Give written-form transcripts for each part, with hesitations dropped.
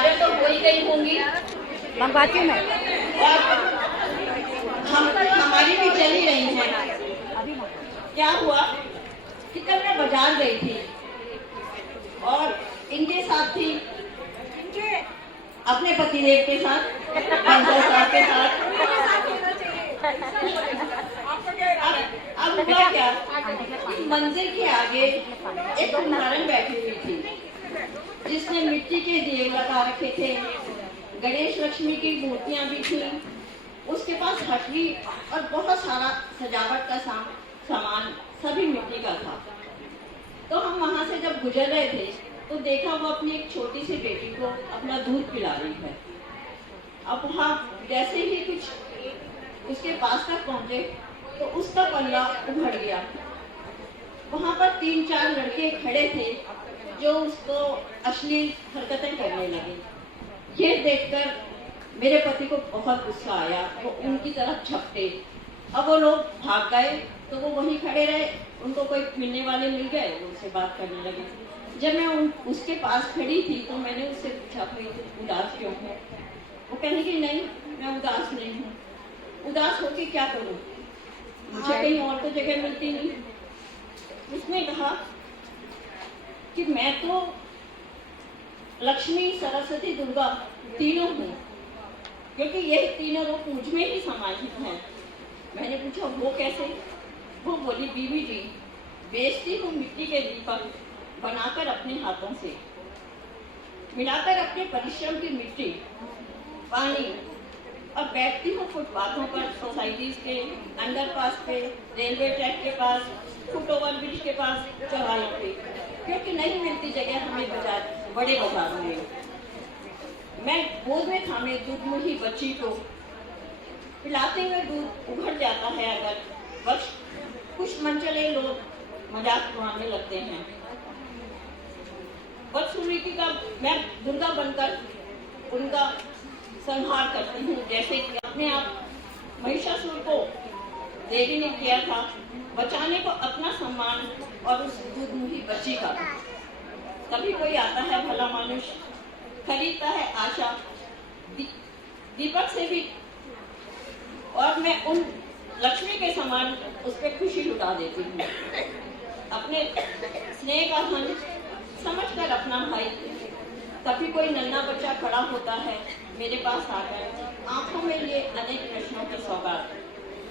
चादर तो हो ही गई होंगी, मंगवाती हूँ मैं। और हमारी भी चली रही है। अभी क्या हुआ कि कल मैं बाजार गई थी और इनके साथ थी, अपने पतिदेव के साथ, बंदर साहब के साथ। अब हुआ क्या, मंदिर के आगे एक उदाहरण बैठी हुई थी जिसने मिट्टी के दिए लगा रखे थे, गणेश लक्ष्मी की मूर्तियां भी थी, उसके पास हटवी और बहुत सारा सजावट का सामान सभी मिट्टी का था। तो हम वहां से जब गुजर रहे थे तो देखा वो अपनी एक छोटी सी बेटी को अपना दूध पिला रही है। अब वहाँ जैसे ही कुछ उसके पास तक पहुंचे तो उसका पल्ला उभड़ गया। वहां पर 3-4 लड़के खड़े थे जो उसको अश्लील हरकतें करने लगे। ये देखकर मेरे पति को बहुत गुस्सा आया, वो उनकी तरफ झपटे। अब वो लोग भाग गए तो वो वहीं खड़े रहे, उनको कोई मिलने वाले मिल गए, वो उससे बात करने लगे। जब मैं उसके पास खड़ी थी तो मैंने उससे पूछा भाई तुम उदास क्यों हो? वो कहने की नहीं मैं उदास नहीं हूँ, उदास होके क्या करूँ, मुझे कहीं और तो जगह मिलती नहीं। उसने कहा कि मैं तो लक्ष्मी सरस्वती दुर्गा तीनों हूँ, क्योंकि ये तीनों रूप मुझ में ही समाहित हैं। मैंने पूछा वो कैसे? वो बोली बीवी जी बेचती हूँ मिट्टी के दीपक बनाकर अपने हाथों से, मिलाकर अपने परिश्रम की मिट्टी पानी, और बैठती हूँ फुटपाथों पर, सोसाइटीज के अंडरपास पे, रेलवे ट्रैक के पास, फुट ओवर ब्रिज के पास, चौराहों पे, क्योंकि नहीं मिलती जगह हमें बाजार, बड़े बाजारों में। मैं गोद में थामे दूध मुही बच्ची को पिलाते हुए दूध उभर जाता है अगर बस कुछ मनचले लोग मजाक उड़ाने लगते हैं। बदसुलूकी का मैं दुर्गा बनकर उनका संहार करती हूँ, जैसे कि अपने आप महिषासुर को देवी ने किया था, बचाने को अपना सम्मान और उस दूध मुही बच्ची का। कभी कोई आता है भला मनुष्य, खरीदता है आशा दीपक से भी, और मैं उन लक्ष्मी के समान उस पर खुशी लुटा देती हूँ। अपने स्नेह का धन समझकर अपना भाई। कभी कोई नन्हा बच्चा खड़ा होता है मेरे पास आकर, आंखों में ये अनेक प्रश्नों के सौगात,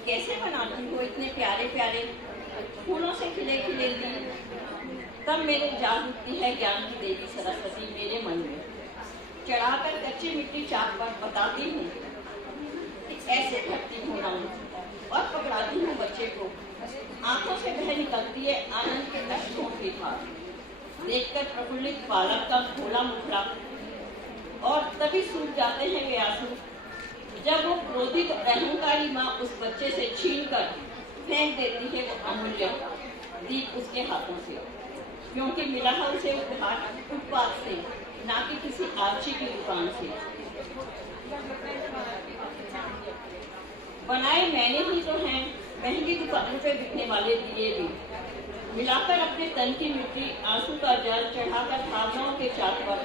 कैसे बनाती हो इतने प्यारे प्यारे फूलों से खिले खिले दिल? तब मेरे जाग उठती है ज्ञान की देवी सरस्वती मेरे मन में, चढ़ाकर कच्ची मिट्टी चाक पर बताती हूँ ऐसे भरती हूँ नाम और पकड़ाती हूँ बच्चे को। आंखों से बह निकलती है आनंद के अश्कों की धार, देखकर प्रफुल्लित बालक का भोला मुखड़ा, और तभी सूख जाते हैं वे आंसू जब वो क्रोधित अहंकारी माँ उस बच्चे से छीनकर फेंक देती है वो अमूल्य दीप उसके हाथों से, क्योंकि मिला है उसे उपहार फुटपाथ से, ना कि किसी आरची की दुकान से। बनाए मैंने ही तो हैं महंगी दुकानों पे बिकने वाले दिए भी, मिलाकर अपने तन की मिट्टी आंसू का जल चढ़ाकर भावनाओं के चाक पर,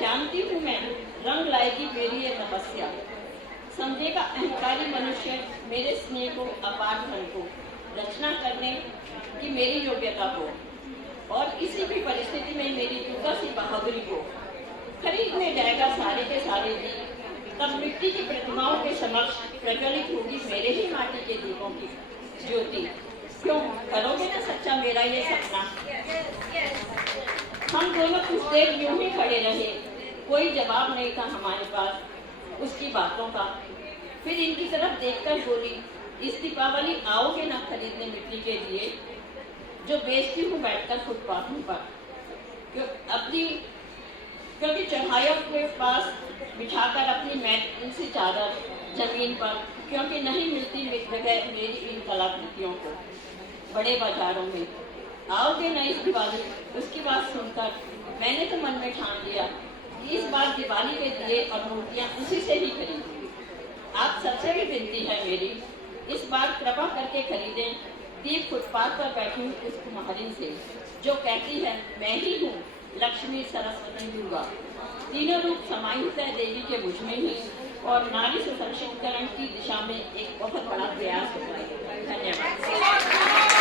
जानती हूँ मैं रंग लाएगी मेरी ये तपस्या। समझेगा अहंकारी मनुष्य मेरे स्नेह को, अपार धन को, रचना करने की मेरी योग्यता को, और किसी भी परिस्थिति में मेरी दुर्गा सी बहादुरी को खरीदने जाएगा सारे के सारे दीप। तब मिट्टी की प्रतिमाओं के समक्ष प्रज्वलित होगी मेरे ही माटी के दीपों की ज्योति। क्यों करोगे ना सच्चा मेरा ये सपना? हम दोनों कुछ देर यूं ही खड़े रहे, कोई जवाब नहीं था हमारे पास उसकी बातों का। फिर इनकी तरफ देखकर बोली, इस दीपावली आओगे ना खरीदने मिट्टी के दिए जो बेचती हूँ बैठकर फुटपाथों पर? क्योंकि चढ़ाइयों के पास बिछाकर अपनी मैट सी चादर जमीन पर, क्योंकि नहीं मिलती जगह मेरी इन कलाकृतियों को बड़े बाजारों में। आओगे ना इस दिवाली? उसकी बात सुनकर मैंने तो मन में ठान लिया कि इस बार दिवाली के दिए और मूर्तियाँ उसी से ही खरीदूंगी। आप सबसे भी विनती है मेरी, इस बार कृपा करके खरीदें दीप फुटपाथ पर बैठी उस कुम्हारिन से जो कहती है मैं ही हूँ लक्ष्मी, सरस्वती, दुर्गा, तीनों रूप समाहित है देवी के मुझ में ही और नारी सशक्तिकरण की दिशा में एक बहुत बड़ा प्रयास होता है। धन्यवाद।